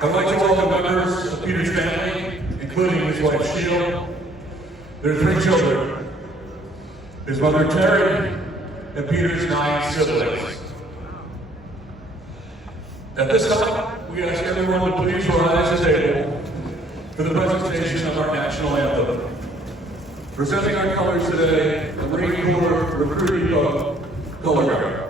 I'd like to welcome members of Peter's family, including his wife Sheila, their 3 children, his mother Terry, and Peter's 9 siblings. At this time, we ask everyone to please rise at table for the presentation of our national anthem. Presenting our colors today, the Marine Corps Recruiting Club Color Guard.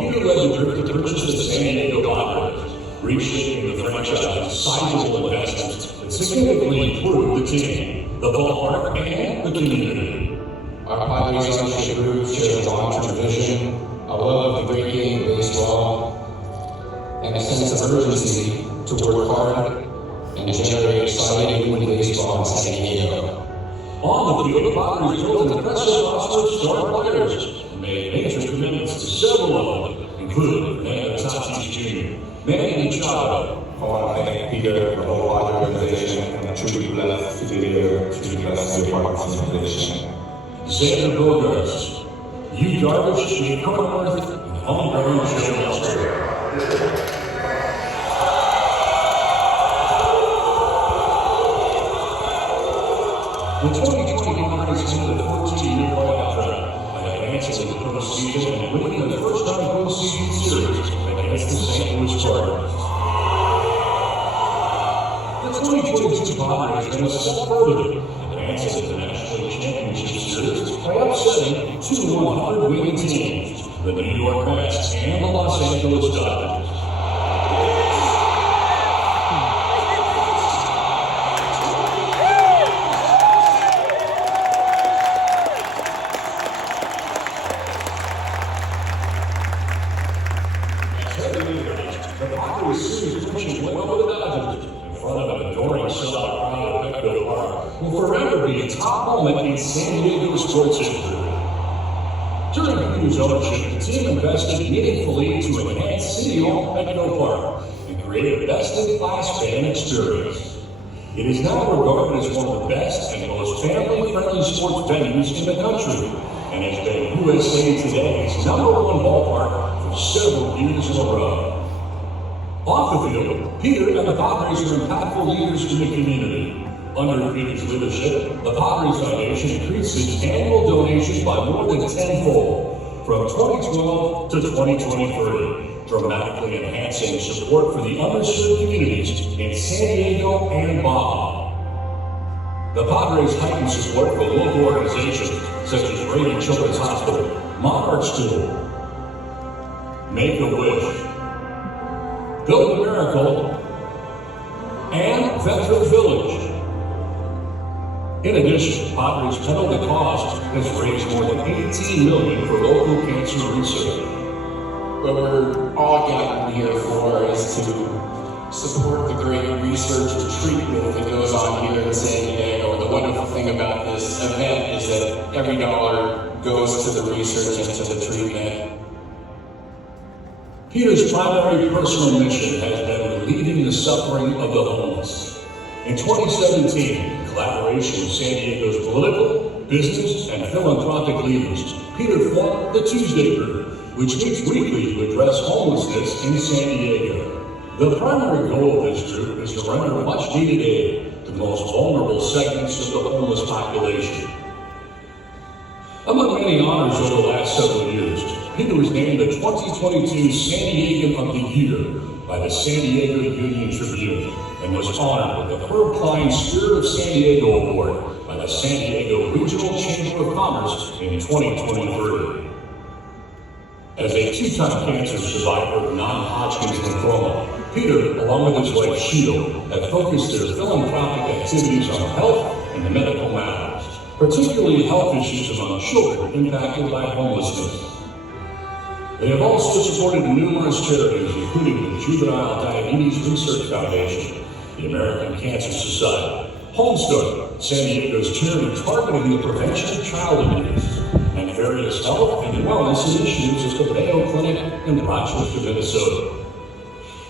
Peter led the group to purchase the San Diego Padres, reshaping the franchise sizable investments that significantly improved the team, the ballpark, and the community. Our Padres ownership group shares a long-term vision, a love of the great game of baseball, and a sense of urgency to work hard and generate exciting winning baseball in San Diego. On the field, the Padres built an impressive roster of star players and made major commitments to several of them, including Fernando Tatis Jr., Manny Machado. I want to thank Peter, the whole Padres organization, and I'm truly blessed to be here, truly blessed to be a part of this organization. Seidler Bogarts, Yu Darvish, Nick Cronenworth, and homegrown Joe Musgrove. The 2020 Padres ended the 14-year playoff drought by advancing to the postseason and winning their first-time postseason series against the St. Louis Cardinals. The 2022 Padres went a step further, advancing to the National League Championship Series by upsetting 2 100-win teams, the New York Mets and the Los Angeles Dodgers. The Padres series pushing well over the Dodgers in front of an adoring sellout crowd at Petco Park will forever be a top moment in San Diego sports history. During Peter's ownership, the team invested meaningfully to enhance city-owned Petco Park and create a best-in-class fan experience. It is now regarded as one of the best and most family-friendly sports venues in the country, and has been USA Today's #1 ballpark for several years in a row. Off the field, Peter and the Padres are impactful leaders in the community. Under Peter's leadership, the Padres Foundation increased its annual donations by more than tenfold from 2012 to 2023, dramatically enhancing support for the underserved communities in San Diego and Baja. The Padres heightened support for local organizations such as Brady Children's Hospital, Monarch School, Make-A-Wish, Build a Miracle, and Veteran Village. In addition, Padres Pedal the Cost has raised more than $18 million for local cancer research. What we're all gathered here for is to support the great research and treatment that goes on here in San Diego. And the wonderful thing about this event is that every dollar goes to the research and to the treatment. Peter's primary personal mission has been relieving the suffering of the homeless. In 2017, in collaboration with San Diego's political, business, and philanthropic leaders, Peter formed the Tuesday Group, which meets weekly to address homelessness in San Diego. The primary goal of this group is to render much-needed aid to the most vulnerable segments of the homeless population. Among many honors over the last several years, Peter was named the 2022 San Diegan of the Year by the San Diego Union Tribune and was honored with the Herb Klein Spirit of San Diego Award by the San Diego Regional Chamber of Commerce in 2023. As a 2-time cancer survivor of non-Hodgkin's lymphoma, Peter, along with his wife Sheila, have focused their philanthropic activities on health and medical matters, particularly health issues among children impacted by homelessness. They have also supported numerous charities, including the Juvenile Diabetes Research Foundation, the American Cancer Society, Homestart, San Diego's charity targeting the prevention of child abuse, and various health and wellness initiatives at the Mayo Clinic in Rochester, Minnesota.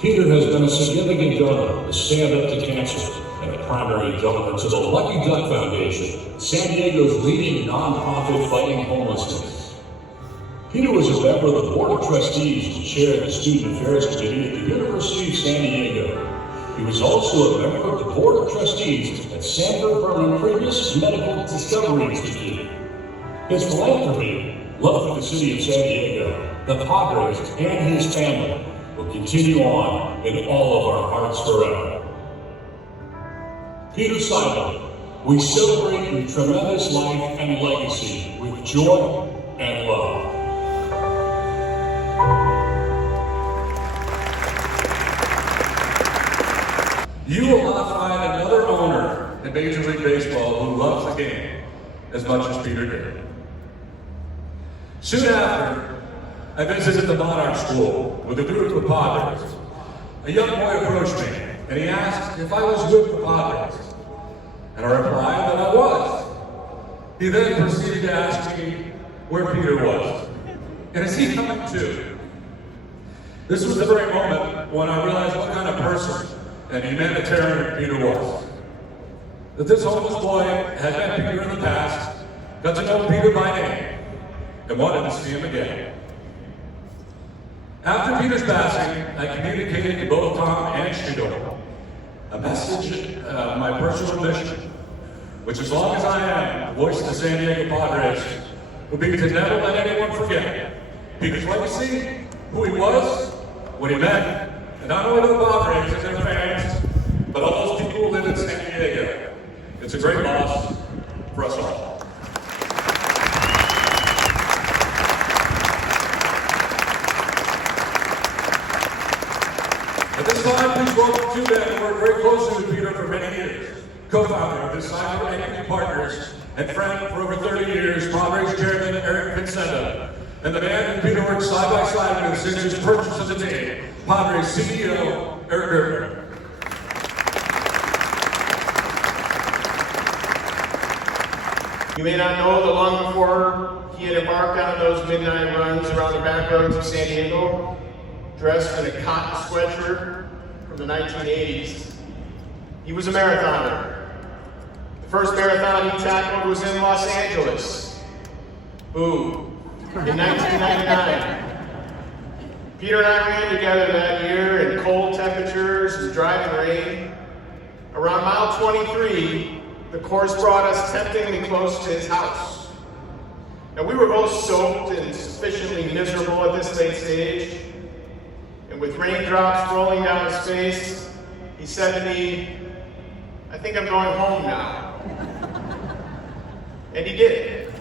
Peter has been a significant donor to Stand Up to Cancer and a primary donor to the Lucky Duck Foundation, San Diego's leading nonprofit fighting homelessness. Peter was a member of the Board of Trustees and chaired the Student Affairs Committee at the University of San Diego. He was also a member of the Board of Trustees at Sanford Berman Previous Medical Discovery Institute. His philanthropy, love for the city of San Diego, the Padres, and his family will continue on in all of our hearts forever. Peter Seidler, we celebrate your tremendous life and legacy with joy and love. You will not find another owner in Major League Baseball who loves the game as much as Peter did. Soon after, I visited the Monarch School with a group of Padres. A young boy approached me, and he asked if I was with the Padres. And I replied that I was. He then proceeded to ask me where Peter was. And is he coming too? This was the very moment when I realized what kind of person and humanitarian Peter was. That this homeless boy had met Peter in the past, got to know Peter by name, and wanted to see him again. After Peter's passing, I communicated to both Tom and Seidler a message of my personal mission, which as long as I am the voice of the San Diego Padres, will be to never let anyone forget Peter's legacy, who he was, what he meant, and not only to the Padres and their fans, but all those people who live in San Diego. It's a great loss for us all. At this time, please welcome two men who worked very closely with Peter for many years. Co-founder of the Seidler Equity Partners and friend for over 30 years, Padres chairman Eric Bensound, and the man who Peter worked side by side with since his purchase of the team, Padres CEO Eric Gerber. You may not know that long before he had embarked on those midnight runs around the back roads of San Diego, dressed in a cotton sweatshirt from the 1980s, he was a marathoner. The first marathon he tackled was in Los Angeles. Boo. In 1999. Peter and I ran together that year in cold temperatures and driving rain. Around mile 23, the course brought us temptingly close to his house. Now we were both soaked and sufficiently miserable at this late stage. And with raindrops rolling down his face, he said to me, "I think I'm going home now." And he did.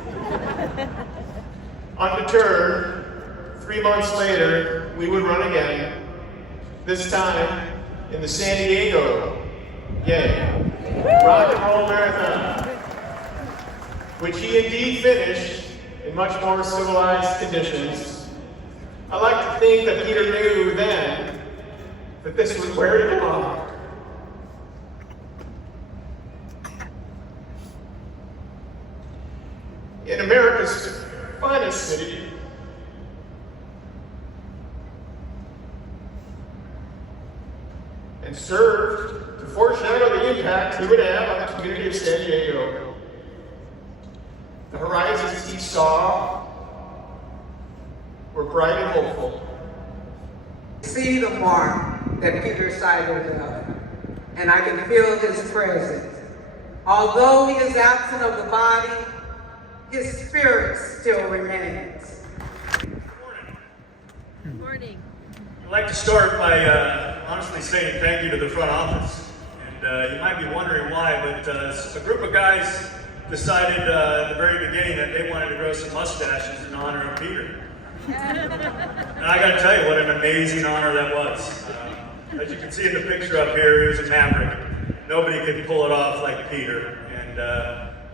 Undeterred, 3 months later, we would run again, this time in the San Diego, rock and roll marathon, which he indeed finished in much more civilized conditions. I like to think that Peter knew then that this was where he belonged. In America's finest city, and served to foreshadow the impact he would have on the community of San Diego. The horizons he saw were bright and hopeful. See the mark that Peter Seidler left, and I can feel his presence. Although he is absent of the body, his spirit still remains. Good morning. I'd like to start by honestly saying thank you to the front office. And you might be wondering why, but a group of guys decided at the very beginning that they wanted to grow some mustaches in honor of Peter. And I got to tell you what an amazing honor that was. As you can see in the picture up here, he was a maverick. Nobody could pull it off like Peter. And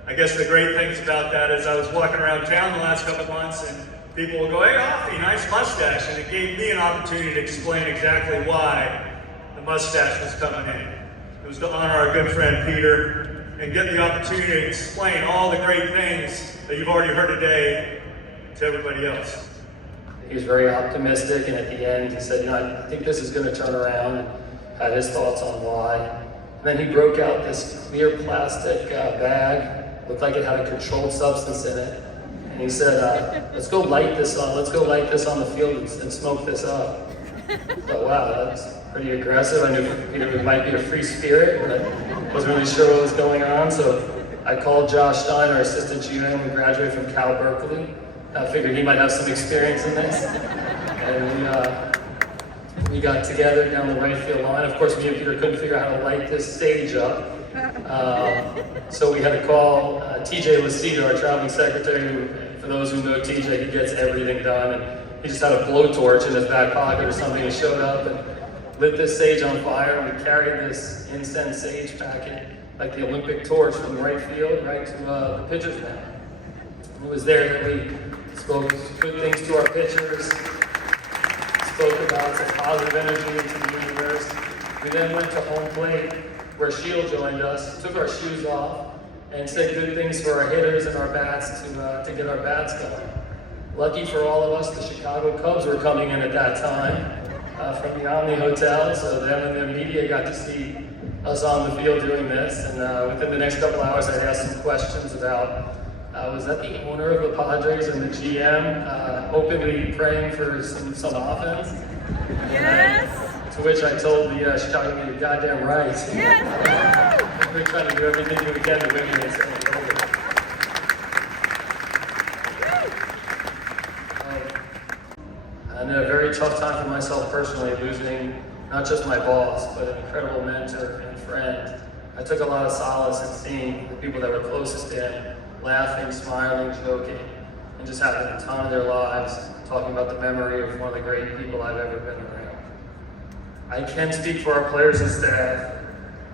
I guess the great things about that is I was walking around town the last couple months and people will go, "Hey, Offie, nice mustache," and it gave me an opportunity to explain exactly why the mustache was coming in. It was to honor our good friend Peter and get the opportunity to explain all the great things that you've already heard today to everybody else. He was very optimistic, and at the end he said, I think this is going to turn around, and had his thoughts on why. And then he broke out this clear plastic bag, looked like it had a controlled substance in it, and he said, let's go light this on the field and smoke this up. So wow, that's pretty aggressive. I knew it might be a free spirit, but wasn't really sure what was going on, so I called Josh Stein, our assistant GM, who graduated from Cal Berkeley. I figured he might have some experience in this. And we got together down the right field line. Of course, me and Peter couldn't figure out how to light this stage up. So we had to call TJ Lasita, our traveling secretary, who, for those who know TJ, he gets everything done. And he just had a blowtorch in his back pocket or something. He showed up and lit this sage on fire. And we carried this incense sage packet, like the Olympic torch, from the right field right to the pitcher's mound. It was there that we spoke good things to our pitchers, spoke about some positive energy into the universe. We then went to home plate, where Shield joined us, took our shoes off, and said good things for our hitters and our bats to get our bats going. Lucky for all of us, the Chicago Cubs were coming in at that time from the Omni Hotel, so them and the media got to see us on the field doing this. And within the next couple hours, I asked some questions about was that the owner of the Padres and the GM openly praying for some offense? Yes! To which I told the Chicago media, goddamn right. Yes! We're trying to do everything we can to win this thing. And a very tough time for myself personally, losing not just my boss, but an incredible mentor and friend. I took a lot of solace in seeing the people that were closest to him laughing, smiling, joking, and just having a ton of their lives talking about the memory of one of the great people I've ever been around. I can speak for our players and staff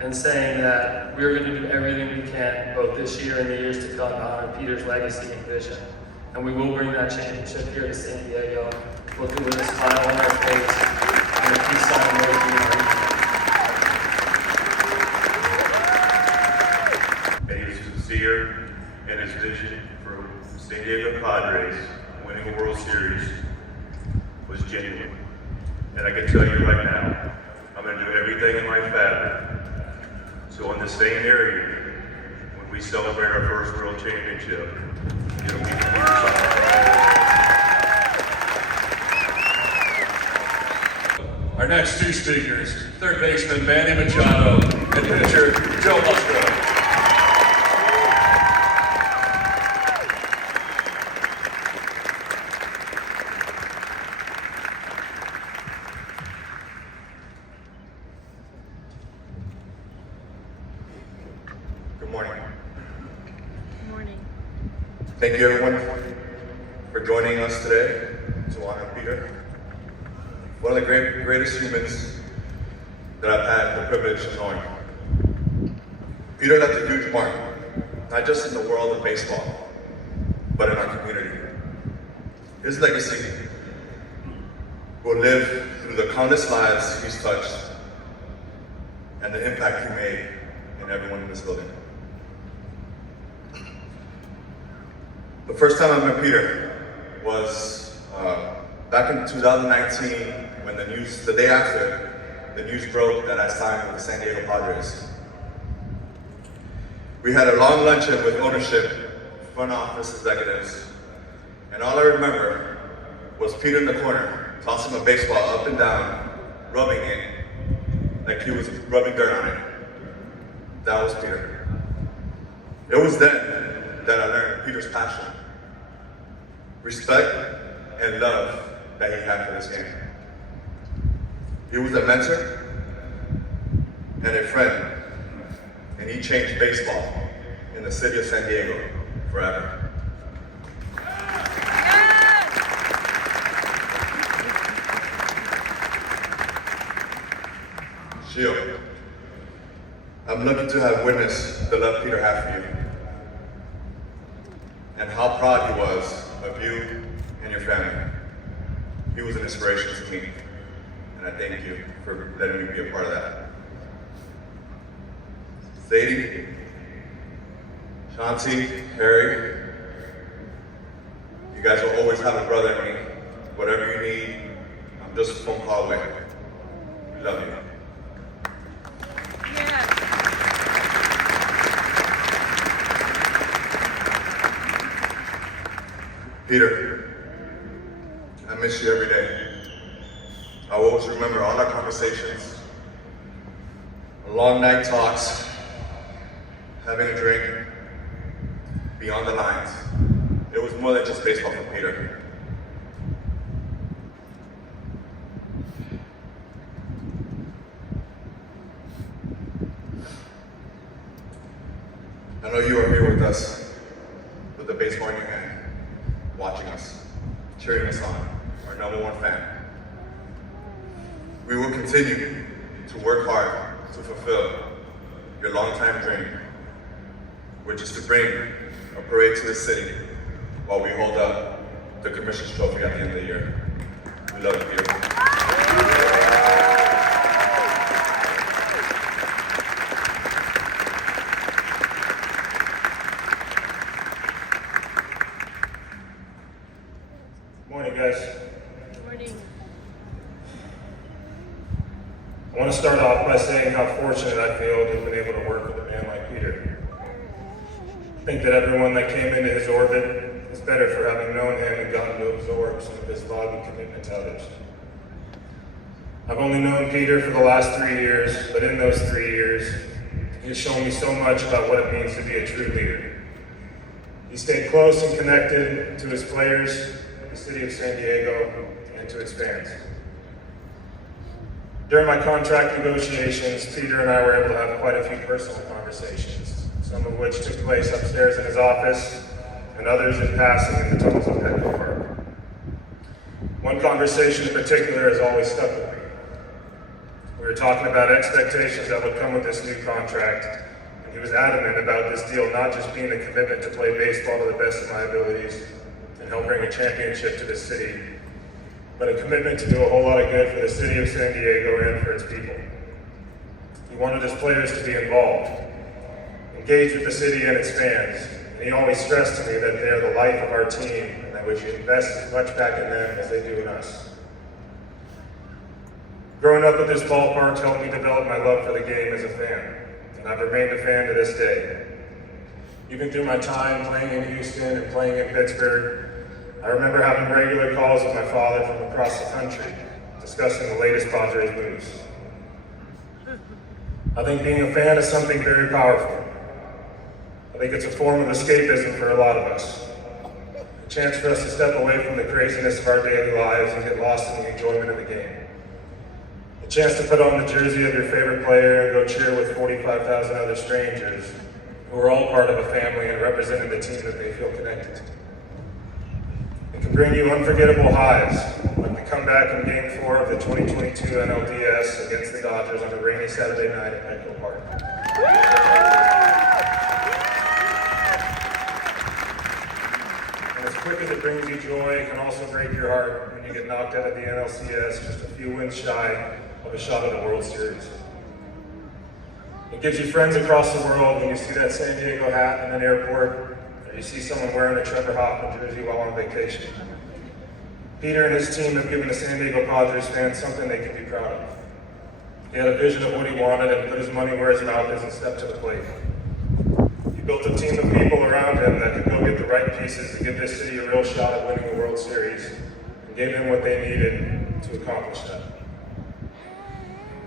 in saying that we're going to do everything we can, both this year and the years to come, to honor Peter's legacy and vision. And we will bring that championship here to San Diego, looking with a smile on our face and a peace sign emoji in our And he was sincere in his vision for San Diego Padres winning a World Series was genuine. And I can tell you right now, I'm going to do everything in my fabric. So on this same area, when we celebrate our first World Championship, it'll be Peter Seidler. Our next two speakers, third baseman Manny Machado and pitcher Joe Musgrove. Good morning. Good morning. Thank you everyone for joining us today to honor Peter. One of the greatest humans that I've had the privilege of knowing. Peter left a huge mark, not just in the world of baseball, but in our community. His legacy will live through the countless lives he's touched and the impact he made in everyone in this building. The first time I met Peter was back in 2019 when the day after, the news broke that I signed with the San Diego Padres. We had a long luncheon with ownership, front office executives, and all I remember was Peter in the corner, tossing a baseball up and down, rubbing it, like he was rubbing dirt on it. That was Peter. It was then that I learned Peter's passion, respect, and love that he had for this game. He was a mentor and a friend, and he changed baseball in the city of San Diego forever. Shield, I'm lucky to have witnessed the love Peter had for you, and how proud he was of you and your family. He was an inspiration to me, and I thank you for letting me be a part of that. Sadie, Shanti, Harry, you guys will always have a brother in me. Whatever you need, I'm just a phone call away. We love you. Yes. Peter, I miss you every day. I will always remember all our conversations, our long night talks, having a drink, beyond the lines. It was more than just baseball for Peter. I know you are here with us, with the baseball in your hand, watching us, cheering us on, our #1 fan. We will continue to work hard to fulfill your longtime dream, which is to bring a parade to the city while we hold up the Commissioner's Trophy at the end of the year. We love you, Peter. Morning, guys. Good morning. I want to start off by saying how fortunate I feel to have been able to work with a man like Peter. I think that everyone that came into his orbit is better for having known him and gotten to absorb some of his love and commitment to others. I've only known Peter for the last 3 years, but in those 3 years, he has shown me so much about what it means to be a true leader. He stayed close and connected to his players, the city of San Diego, and to its fans. During my contract negotiations, Peter and I were able to have quite a few personal conversations, some of which took place upstairs in his office, and others in passing in the tunnels of Petco Park. One conversation in particular has always stuck with me. We were talking about expectations that would come with this new contract, and he was adamant about this deal not just being a commitment to play baseball to the best of my abilities and help bring a championship to the city, but a commitment to do a whole lot of good for the city of San Diego and for its people. He wanted his players to be involved, engaged with the city and its fans, and he always stressed to me that they are the life of our team and that we should invest as much back in them as they do in us. Growing up at this ballpark helped me develop my love for the game as a fan, and I've remained a fan to this day. Even through my time playing in Houston and playing in Pittsburgh, I remember having regular calls with my father from across the country, discussing the latest Padres moves. I think being a fan is something very powerful. I think it's a form of escapism for a lot of us. A chance for us to step away from the craziness of our daily lives and get lost in the enjoyment of the game. A chance to put on the jersey of your favorite player and go cheer with 45,000 other strangers who are all part of a family and representing the team that they feel connected to. It can bring you unforgettable highs, like the comeback in Game 4 of the 2022 NLDS against the Dodgers on a rainy Saturday night at Petco Park. And as quick as it brings you joy, it can also break your heart when you get knocked out of the NLCS just a few wins shy of a shot at the World Series. It gives you friends across the world when you see that San Diego hat in an airport, or you see someone wearing a Trevor Hoffman jersey while on vacation. Peter and his team have given the San Diego Padres fans something they can be proud of. He had a vision of what he wanted and put his money where his mouth is and stepped to the plate. He built a team of people around him that could go get the right pieces to give this city a real shot at winning the World Series, and gave them what they needed to accomplish that.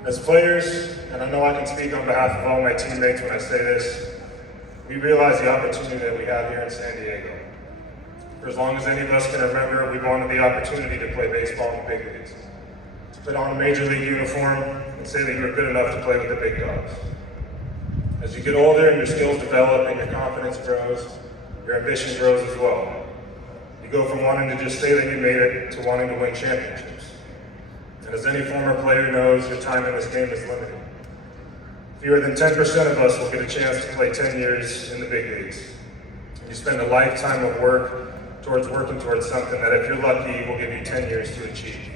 As players, and I know I can speak on behalf of all my teammates when I say this, we realize the opportunity that we have here in San Diego. For as long as any of us can remember, we wanted the opportunity to play baseball in the big leagues, to put on a major league uniform and say that you were good enough to play with the big dogs. As you get older and your skills develop and your confidence grows, your ambition grows as well. You go from wanting to just say that you made it to wanting to win championships. And as any former player knows, your time in this game is limited. Fewer than 10% of us will get a chance to play 10 years in the big leagues. And you spend a lifetime of work towards working towards something that, if you're lucky, will give you 10 years to achieve.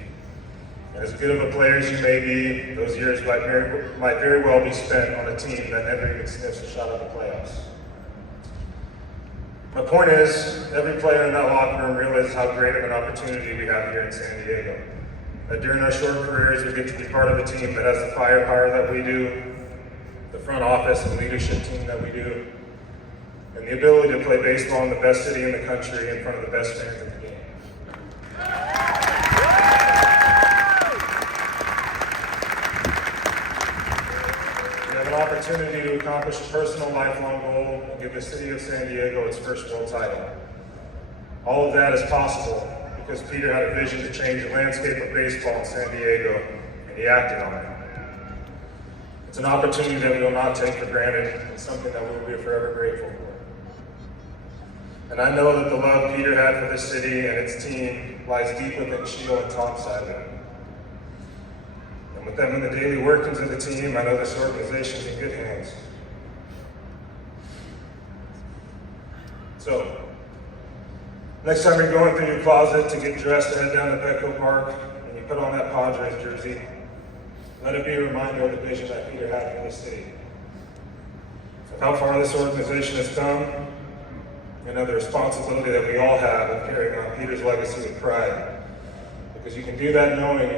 And as good of a player as you may be, those years might very well be spent on a team that never even sniffs a shot at the playoffs. My point is, every player in that locker room realizes how great of an opportunity we have here in San Diego. That during our short careers, we get to be part of a team that has the firepower that we do, the front office and leadership team that we do, and the ability to play baseball in the best city in the country in front of the best fans in the game. We have an opportunity to accomplish a personal lifelong goal and give the city of San Diego its first world title. All of that is possible because Peter had a vision to change the landscape of baseball in San Diego, and he acted on it. It's an opportunity that we will not take for granted and something that we will be forever grateful for. And I know that the love Peter had for this city and its team lies deep within Sheila and Tom Seidler. And with them in the daily workings of the team, I know this organization is in good hands. So, next time you're going through your closet to get dressed to head down to Petco Park and you put on that Padres jersey, let it be a reminder of the vision that Peter had for this city. Of how far this organization has come, and of the responsibility that we all have of carrying on Peter's legacy with pride. Because you can do that knowing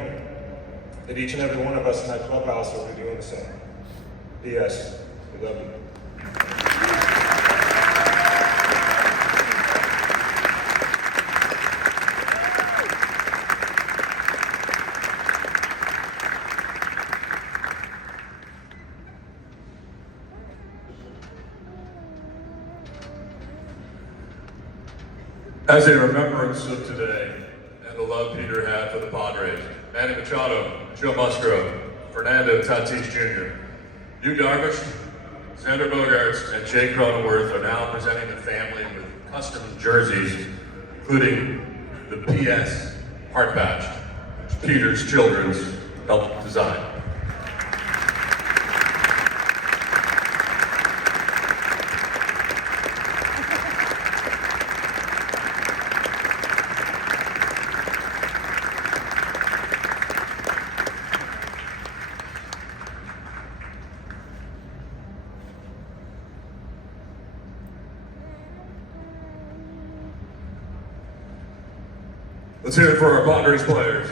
that each and every one of us in that clubhouse will be doing the same. P.S. We love you. As a remembrance of today and the love Peter had for the Padres, Manny Machado, Joe Musgrove, Fernando Tatis Jr., Yu Darvish, Xander Bogaerts, and Jay Cronenworth are now presenting the family with custom jerseys, including the PS heart patch, which Peter's children's helped design. Let's hear it for our Padres players.